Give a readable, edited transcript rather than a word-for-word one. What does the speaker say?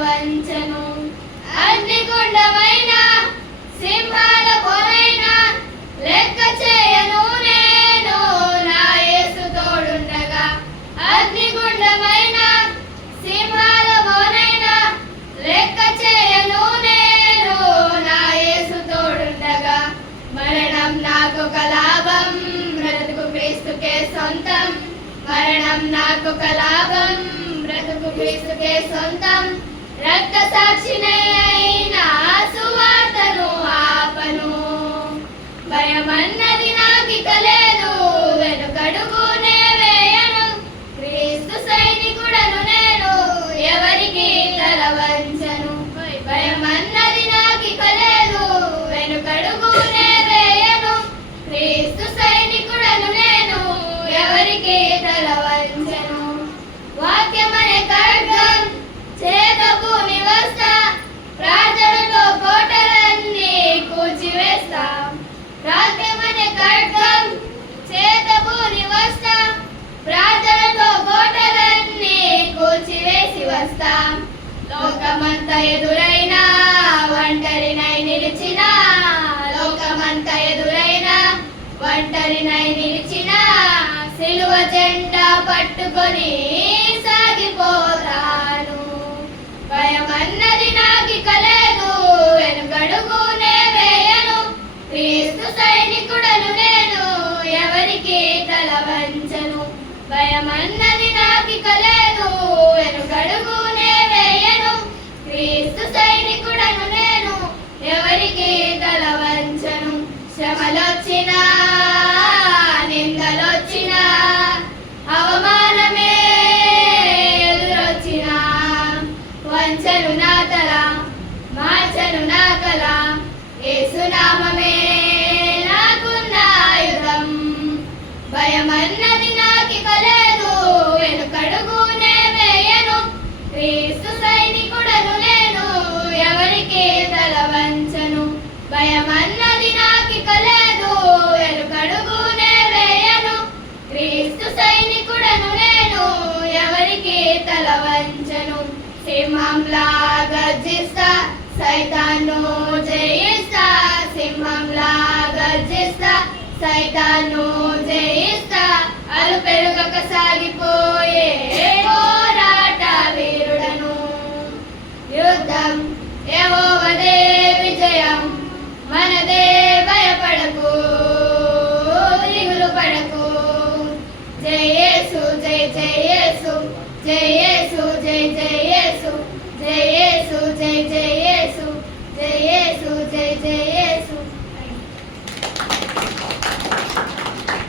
వంచను. అగ్నిగుండమైన సింహాల బోనైన లెక్క చేయను నేను నా యేసు తోడుండగా. అగ్నిగుండమైన సింహాల బోనైన లెక్క చేయను నేను నా యేసు తోడుండగా. మరణం నాకొక లాభం, బ్రతుకు క్రీస్తుకే సొంతం. మరణం నాకొక లాభం, బ్రతుకు క్రీస్తుకే సొంతం. రక్త సాక్షినైనా సువార్తను ఆపను. భయమన్నది నాకిక లేదు, వెనుకడుగునే వేయను. క్రీస్తు సైనికుడను నేను, ఎవరికి తల వంచను. భయమన్నది నాకిక లేదు, వెనుకడుగునే వేయను. క్రీస్తు సైనికుడను నేను, ఎవరికి తల వంచను. వాక్యమనే ఖడ్గం చేతబూని వస్తా, ప్రార్థనతో కోటలన్నీ కూల్చివేస్తా. వాక్యమనే ఖడ్గం చేతబూని వస్తా, ప్రార్థనతో కోటలన్నీ కూల్చివేసి వస్తా. లోకమంత ఎదురైనా ఒంటరినై నిలిచినా, లోకమంత ఎదురైనా ఒంటరినై నిలిచినా, సిలువ జెండా పట్టుకొని సాగిపోతాను. భయమన్నది నాకిక లేదు, వెనుకడుగునే వేయను. క్రీస్తు సైనికుడను నేను, ఎవరికి తల వంచను. భయమన్నది నాకిక లేదు, వెనుకడుగునే వేయను. క్రీస్తు సైనికుడను నేను, ఎవరికి తల వంచను. శ్రమలొచ్చినా నిందలొచ్చినా, అవమానమే ఎదురొచ్చినా, వంచను నా తల, మార్చను నా కల. యేసునామమే నాకున్న ఆయుధం. భయమన్నది నాకిక లేదు, వెనుకడుగునే వేయను. క్రీస్తు సైనికుడను నేను, ఎవరికి తల వంచను. భయమన్నది నాకిక లేదు, వెనుకడుగునే వేయను. క్రీస్తు సైనికుడను నేను, ఎవరికి తల వంచను. సింహంలా గర్జిస్తా, సైతాన్ను జయిస్తా. సింహంలా గర్జిస్తా, సైతాన్ను జయిస్తా. అలుపెరుగక సాగిపోయే పోరాట వీరుడను. యుద్ధం యెహోవాదే విజయం, మనదే భయపడకు, దిగులు పడకు. జై యేసు, జై జై యేసు, జై